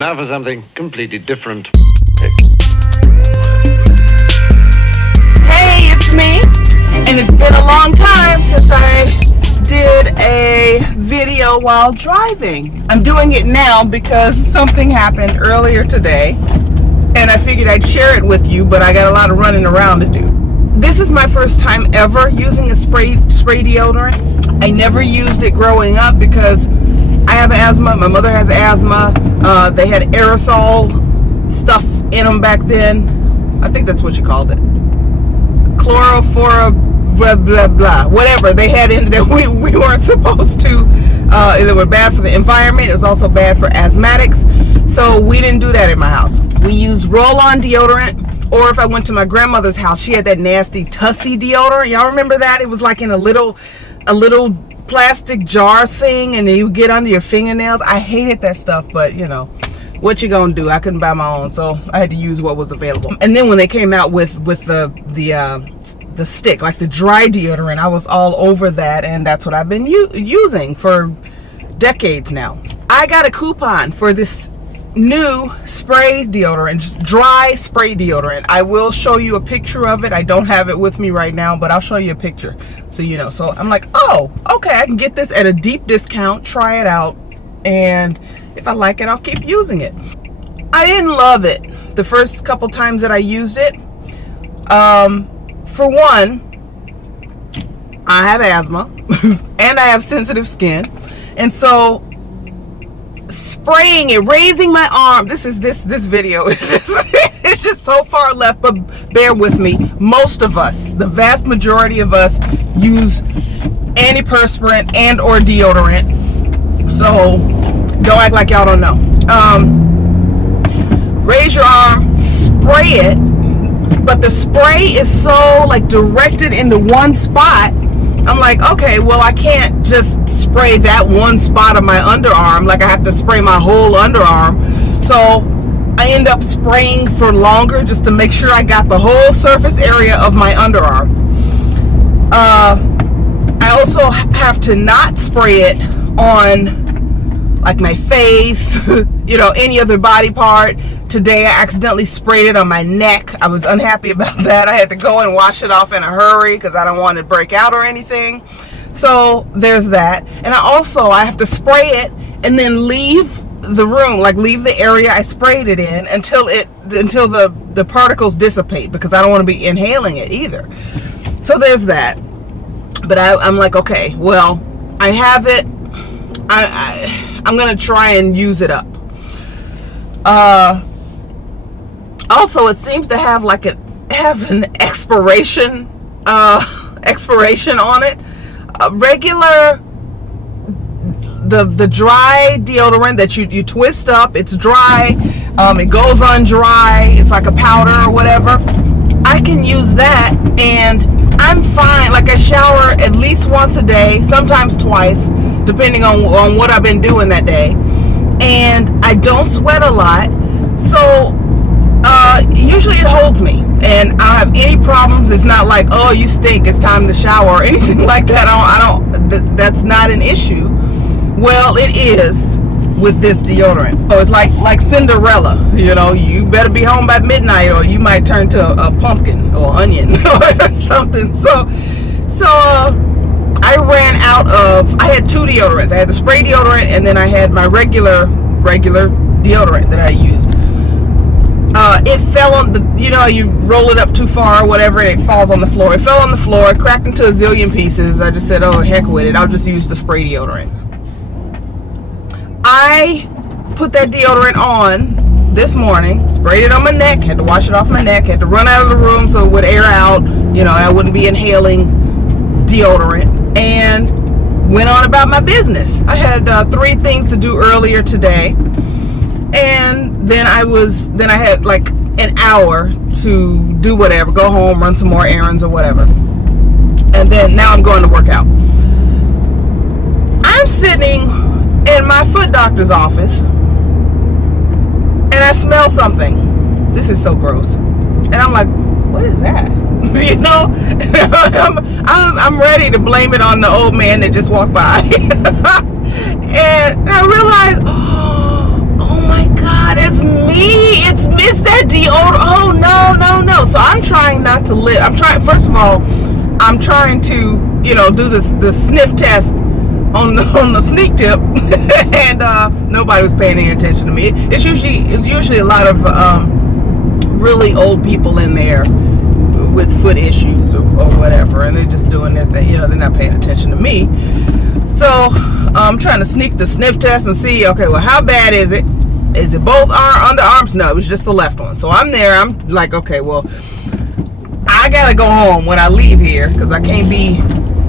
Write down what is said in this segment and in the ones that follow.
Now for something completely different. Hey, it's me, and it's been a long time since I did a video while driving. I'm doing it now because something happened earlier today, and I figured I'd share it with you, but I got a lot of running around to do. This is my first time ever using a spray deodorant. I never used it growing up because I have asthma. My mother has asthma. They had aerosol stuff in them back then. I think that's what you called it. Chlorophora, blah, blah, blah. Whatever they had in that we weren't supposed to. They were bad for the environment. It was also bad for asthmatics. So we didn't do that at my house. We used roll-on deodorant. Or if I went to my grandmother's house, she had that nasty Tussie deodorant. Y'all remember that? It was like in a little plastic jar thing, and then you get under your fingernails. I hated that stuff, but you know, what you gonna do? I couldn't buy my own, so I had to use what was available. And then when they came out with the stick, like the dry deodorant, I was all over that, and that's what I've been using for decades now. I got a coupon for this new spray deodorant, dry spray deodorant. I will show you a picture of it. I don't have it with me right now, but I'll show you a picture so you know. So I'm like, oh, okay, I can get this at a deep discount, try it out, and if I like it, I'll keep using it. I didn't love it the first couple times that I used it. For one, I have asthma and I have sensitive skin, and so spraying it, raising my arm, this video is just it's just so far left, but bear with me. Most of us, the vast majority of us, use antiperspirant and or deodorant, so don't act like y'all don't know. Raise your arm, spray it, but the spray is so like directed into one spot. I'm like, okay, well, I can't just spray that one spot of my underarm. Like, I have to spray my whole underarm. So I end up spraying for longer just to make sure I got the whole surface area of my underarm. I also have to not spray it on like my face, you know, any other body part. Today I accidentally sprayed it on my neck. I was unhappy about that. I had to go and wash it off in a hurry because I don't want it to break out or anything. So there's that. And I have to spray it and then leave the room, like leave the area I sprayed it in until the particles dissipate, because I don't want to be inhaling it either. So there's that. But I'm like, okay, well, I have it. I'm gonna try and use it up. Also, it seems to have like an expiration on it. Regular the dry deodorant that you twist up, it's dry. It goes on dry. It's like a powder or whatever. I can use that and I'm fine. Like, I shower at least once a day, sometimes twice, depending on what I've been doing that day. And I don't sweat a lot. So usually it holds me, and I don't have any problems. It's not like, oh, you stink, it's time to shower, or anything like that. That's not an issue. Well, it is with this deodorant. So it's like Cinderella, you know, you better be home by midnight or you might turn to a pumpkin or onion or something. So I ran out of, I had two deodorants. I had the spray deodorant, and then I had my regular deodorant that I used. It fell on the, you know, you roll it up too far or whatever, and it falls on the floor. It fell on the floor, cracked into a zillion pieces. I just said, oh, heck with it, I'll just use the spray deodorant. I put that deodorant on this morning, sprayed it on my neck, had to wash it off my neck, had to run out of the room so it would air out, you know, I wouldn't be inhaling deodorant, and went on about my business. I had 3 things to do earlier today, and then I had like an hour to do whatever, go home, run some more errands or whatever, and then now I'm going to work out. I'm sitting in my foot doctor's office and I smell something. This is so gross, and I'm like, what is that? You know, I'm ready to blame it on the old man that just walked by. And I realized, oh my God, live. First of all, I'm trying to, do the sniff test on the sneak tip, and nobody was paying any attention to me. It's usually a lot of really old people in there with foot issues or whatever, and they're just doing their thing. They're not paying attention to me. So I'm trying to sneak the sniff test and see, okay, well, how bad is it? Is it both underarms? No, it was just the left one. So I'm there. I'm like, okay, well, I gotta go home when I leave here because I can't be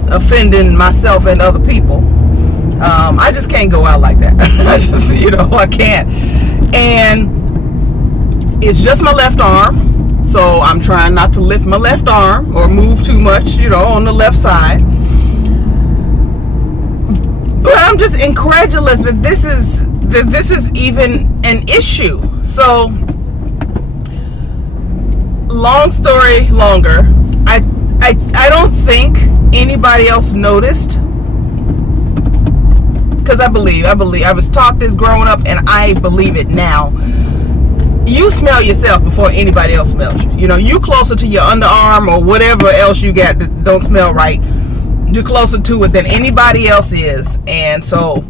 offending myself and other people. I just can't go out like that. I just, I can't. And it's just my left arm. So I'm trying not to lift my left arm or move too much, on the left side. But I'm just incredulous that this is even an issue. So, long story longer, I don't think anybody else noticed, because I was taught this growing up, and I believe it now. You smell yourself before anybody else smells you. You closer to your underarm or whatever else you got that don't smell right. You're closer to it than anybody else is. And so,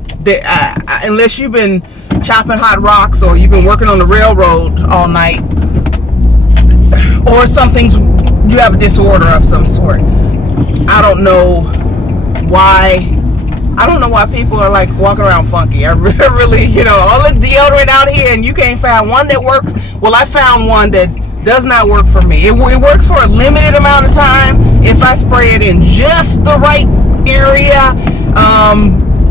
unless you've been chopping hot rocks or you've been working on the railroad all night, or you have a disorder of some sort. I don't know why people are like walking around funky. I really, all the deodorant out here and you can't find one that works. Well, I found one that does not work for me. It works for a limited amount of time if I spray it in just the right area.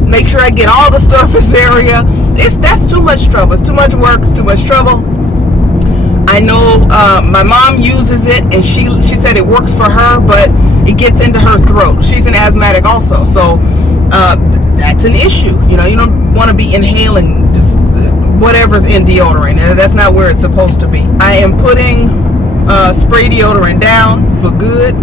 Make sure I get all the surface area. That's too much trouble. It's too much work. It's too much trouble. I know my mom uses it, and she said it works for her, but it gets into her throat. She's an asthmatic also, so that's an issue. You don't want to be inhaling just whatever's in deodorant. That's not where it's supposed to be. I am putting spray deodorant down for good.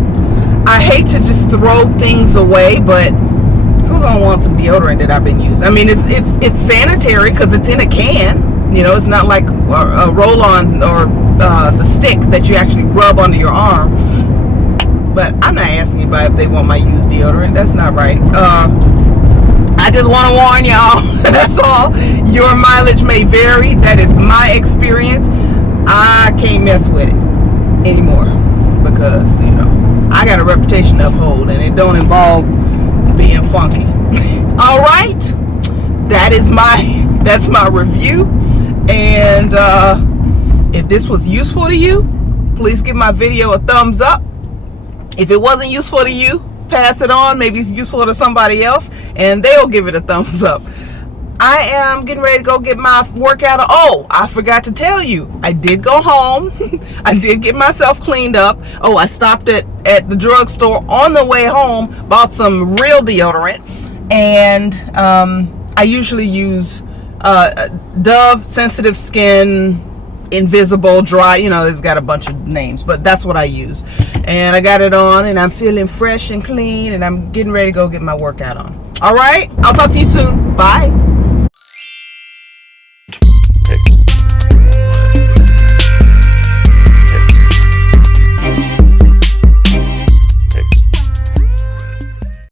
I hate to just throw things away, but who's gonna want some deodorant that I've been using? I mean, it's sanitary because it's in a can. It's not like a roll-on or the stick that you actually rub under your arm. But I'm not asking anybody if they want my used deodorant. That's not right. I just want to warn y'all. That's all. Your mileage may vary. That is my experience. I can't mess with it anymore because, I got a reputation to uphold, and it don't involve being funky. All right. That's my review. And if this was useful to you, please give my video a thumbs up. If it wasn't useful to you, pass it on. Maybe it's useful to somebody else, and they'll give it a thumbs up. I am getting ready to go get my workout. Oh, I forgot to tell you. I did go home. I did get myself cleaned up. Oh, I stopped at the drugstore on the way home, bought some real deodorant, and I usually use Dove Sensitive Skin Invisible Dry. It's got a bunch of names, but that's what I use. And I got it on, and I'm feeling fresh and clean, and I'm getting ready to go get my workout on. All right, I'll talk to you soon. Bye.